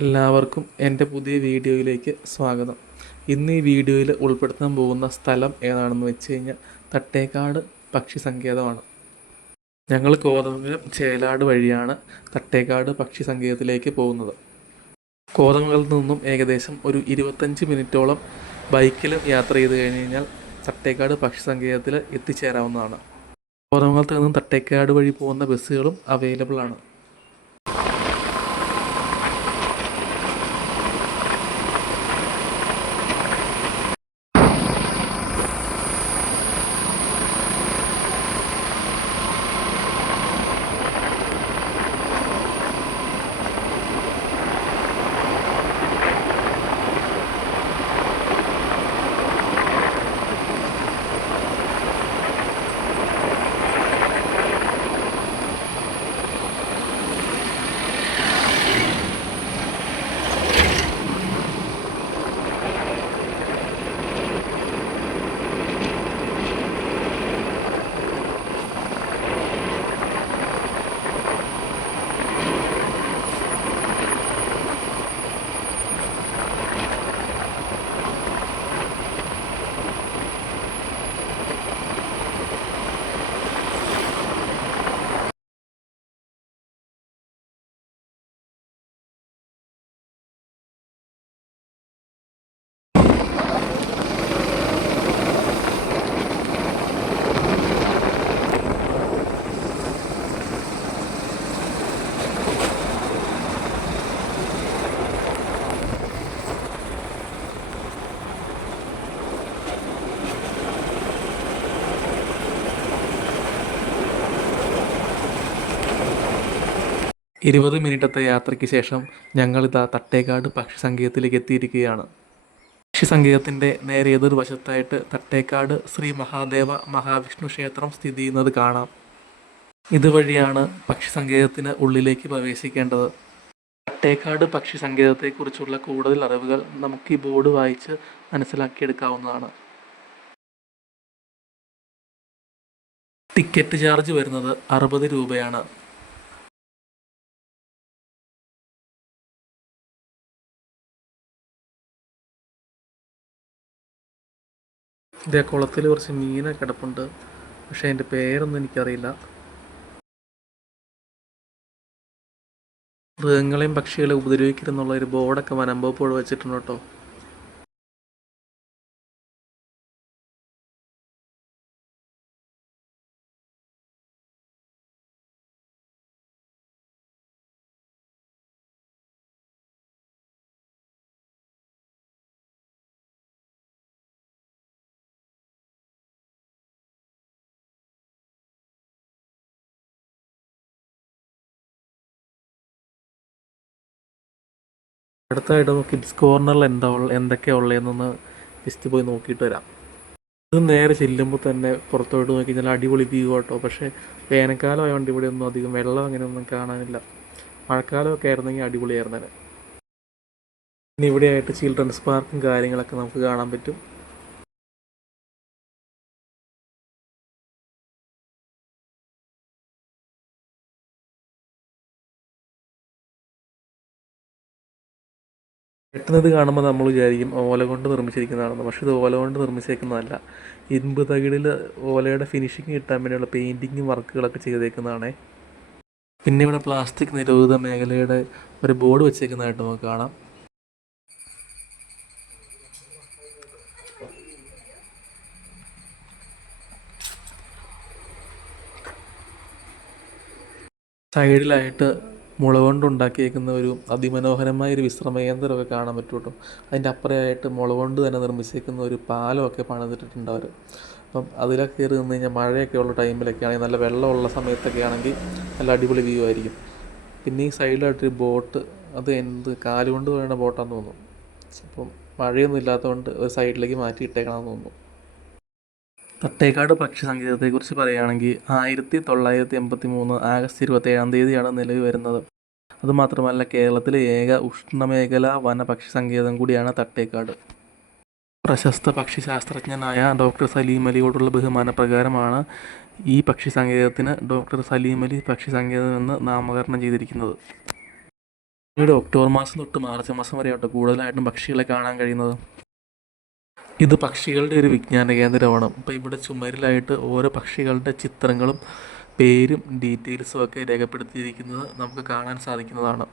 എല്ലാവർക്കും എന്റെ പുതിയ വീഡിയോയിലേക്ക് സ്വാഗതം. ഇന്ന് ഈ വീഡിയോയിൽ ഉൾപ്പെടുത്താൻ പോകുന്ന സ്ഥലം ഏതാണെന്ന് വെച്ച് കഴിഞ്ഞാൽ തട്ടേക്കാട് പക്ഷി സങ്കേതമാണ്. ഞങ്ങൾ കോതമംഗലം ചേലാട് വഴിയാണ് തട്ടേക്കാട് പക്ഷി സങ്കേതത്തിലേക്ക് പോകുന്നത്. കോതമംഗലത്ത് നിന്നും ഏകദേശം ഒരു ഇരുപത്തഞ്ച് മിനിറ്റോളം ബൈക്കിലും യാത്ര ചെയ്ത് കഴിഞ്ഞ് കഴിഞ്ഞാൽ തട്ടേക്കാട് പക്ഷി സങ്കേതത്തിൽ എത്തിച്ചേരാവുന്നതാണ്. കോതമംഗലത്ത് നിന്നും തട്ടേക്കാട് വഴി പോകുന്ന ബസ്സുകളും അവൈലബിൾ ആണ് ഇരുപത് മിനിറ്റത്തെ യാത്രയ്ക്ക് ശേഷം ഞങ്ങളിതാ തട്ടേക്കാട് പക്ഷി സങ്കേതത്തിലേക്ക് എത്തിയിരിക്കുകയാണ്. പക്ഷി സങ്കേതത്തിന്റെ നേരെ എതിർവശത്തായിട്ട് തട്ടേക്കാട് ശ്രീ മഹാദേവ മഹാവിഷ്ണു ക്ഷേത്രം സ്ഥിതി ചെയ്യുന്നത് കാണാം. ഇതുവഴിയാണ് പക്ഷി സങ്കേതത്തിന് ഉള്ളിലേക്ക് പ്രവേശിക്കേണ്ടത്. തട്ടേക്കാട് പക്ഷി സങ്കേതത്തെക്കുറിച്ചുള്ള കൂടുതൽ അറിവുകൾ നമുക്ക് ഈ ബോർഡ് വായിച്ച് മനസ്സിലാക്കിയെടുക്കാവുന്നതാണ്. ടിക്കറ്റ് ചാർജ് വരുന്നത് അറുപത് രൂപയാണ്. ഇതേ കുളത്തിൽ കുറച്ച് മീനൊക്കെ കിടപ്പുണ്ട്. പക്ഷേ അതിന്റെ പേരൊന്നും എനിക്കറിയില്ല. മൃഗങ്ങളെയും പക്ഷികളെ ഉപദ്രവിക്കരുതെന്നുള്ള ഒരു ബോർഡൊക്കെ വനംവകുപ്പോട് വെച്ചിട്ടുണ്ട് കേട്ടോ. അടുത്തായിട്ട് നമുക്ക് കിഡ്സ് കോർണറിൽ എന്താ ഉള്ള എന്തൊക്കെയാണ് ഉള്ളതെന്നൊന്ന് ജസ്റ്റ് പോയി നോക്കിയിട്ട് വരാം. ഇത് നേരെ ചെല്ലുമ്പോൾ തന്നെ പുറത്തോട്ട് നോക്കി കഴിഞ്ഞാൽ അടിപൊളി വ്യൂ കേട്ടോ പക്ഷേ വേനൽക്കാലം ആയതുകൊണ്ട് ഇവിടെ ഒന്നും അധികം വെള്ളം അങ്ങനെയൊന്നും കാണാനില്ല. മഴക്കാലമൊക്കെ ആയിരുന്നെങ്കിൽ അടിപൊളിയായിരുന്നേനെ. പിന്നെ ഇവിടെയായിട്ട് ചിൽഡ്രൻസ് പാർക്കും കാര്യങ്ങളൊക്കെ നമുക്ക് കാണാൻ പറ്റും. പെട്ടെന്ന് കാണുമ്പോൾ നമ്മൾ വിചാരിക്കും ഓല കൊണ്ട് നിർമ്മിച്ചിരിക്കുന്നതാണെന്ന്. പക്ഷെ ഇത് ഓല കൊണ്ട് നിർമ്മിച്ചേക്കുന്നതല്ല. ഇരുമ്പ് തകിടിൽ ഓലയുടെ ഫിനിഷിങ് കിട്ടാൻ വേണ്ടിയുള്ള പെയിന്റിങ്ങും വർക്കുകളൊക്കെ ചെയ്തേക്കുന്നതാണേ. പിന്നെ ഇവിടെ പ്ലാസ്റ്റിക് നിരോധിത മേഖലയുടെ ഒരു ബോർഡ് വെച്ചേക്കുന്നതായിട്ട് നമുക്ക് കാണാം. സൈഡിലായിട്ട് മുള കൊണ്ടുണ്ടാക്കിയേക്കുന്ന ഒരു അതിമനോഹരമായ ഒരു വിശ്രമ കേന്ദ്രമൊക്കെ കാണാൻ പറ്റും കേട്ടോ അതിന്റെ അപ്പുറമായിട്ട് മുള കൊണ്ട് തന്നെ നിർമ്മിച്ചേക്കുന്ന ഒരു പാലമൊക്കെ പണിതിട്ടിട്ടുണ്ട് അവർ. അപ്പം അതിലൊക്കെ കയറി നിന്ന് കഴിഞ്ഞാൽ മഴയൊക്കെ ഉള്ള ടൈമിലൊക്കെ ആണെങ്കിൽ നല്ല വെള്ളമുള്ള സമയത്തൊക്കെ ആണെങ്കിൽ നല്ല അടിപൊളി വ്യൂ ആയിരിക്കും. പിന്നെ ഈ സൈഡിലായിട്ടൊരു ബോട്ട് അത് എന്ത് കാലുകൊണ്ട് വേണ്ട ബോട്ടാണെന്ന് തോന്നുന്നു. അപ്പം മഴയൊന്നും ഇല്ലാത്തതുകൊണ്ട് ഒരു സൈഡിലേക്ക് മാറ്റി ഇട്ടേക്കണമെന്ന് തോന്നുന്നു. തട്ടേക്കാട് പക്ഷി സങ്കേതത്തെക്കുറിച്ച് പറയുകയാണെങ്കിൽ ആയിരത്തി തൊള്ളായിരത്തി എൺപത്തി മൂന്ന് ആഗസ്റ്റ് ഇരുപത്തേഴാം തീയതിയാണ് നിലവിൽ വരുന്നത്. അതുമാത്രമല്ല കേരളത്തിലെ ഏക ഉഷ്ണമേഖല വന പക്ഷി സങ്കേതം കൂടിയാണ് തട്ടേക്കാട്. പ്രശസ്ത പക്ഷി ശാസ്ത്രജ്ഞനായ ഡോക്ടർ സലീം അലിയോടുള്ള ബഹുമാനപ്രകാരമാണ് ഈ പക്ഷി സങ്കേതത്തിന് ഡോക്ടർ സലീം അലി പക്ഷി സങ്കേതം എന്ന് നാമകരണം ചെയ്തിരിക്കുന്നത്. പിന്നീട് ഒക്ടോബർ മാസം തൊട്ട് മാർച്ച് മാസം വരെയാട്ടോ കൂടുതലായിട്ടും പക്ഷികളെ കാണാൻ കഴിയുന്നത്. ഇത് പക്ഷികളുടെ ഒരു വിജ്ഞാന കേന്ദ്രമാണ്. അപ്പോൾ ഇവിടെ ചുമരിലായിട്ട് ഓരോ പക്ഷികളുടെ ചിത്രങ്ങളും പേരും ഡീറ്റെയിൽസും ഒക്കെ രേഖപ്പെടുത്തിയിരിക്കുന്നത് നമുക്ക് കാണാൻ സാധിക്കുന്നതാണ്.